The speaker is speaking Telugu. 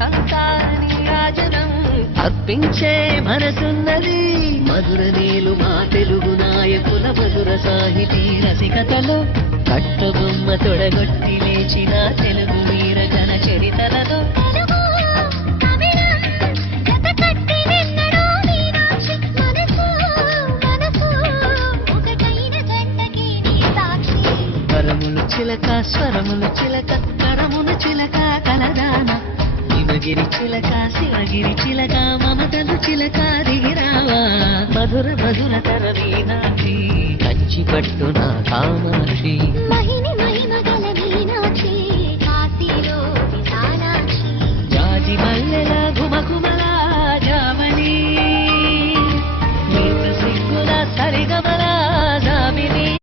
మనసంతా నీరాజనం అర్పించే మనసున్నది మధుర నీలు మా తెలుగు నాయకుల మధుర సాహితీ రసికతలో కట్టబొమ్మ తొడగొట్టి లేచిన తెలుగు వీర జన చరితలలో స్వరములు చిలక స్వరములు చిలక కరములు చిలక కలదాన హిమగిరి చిలక శివగిరి చిలక మమతలు చిలక దిగిరావా మధుర మధుర తర మీనాక్షి కంచి పట్టున కామాక్షి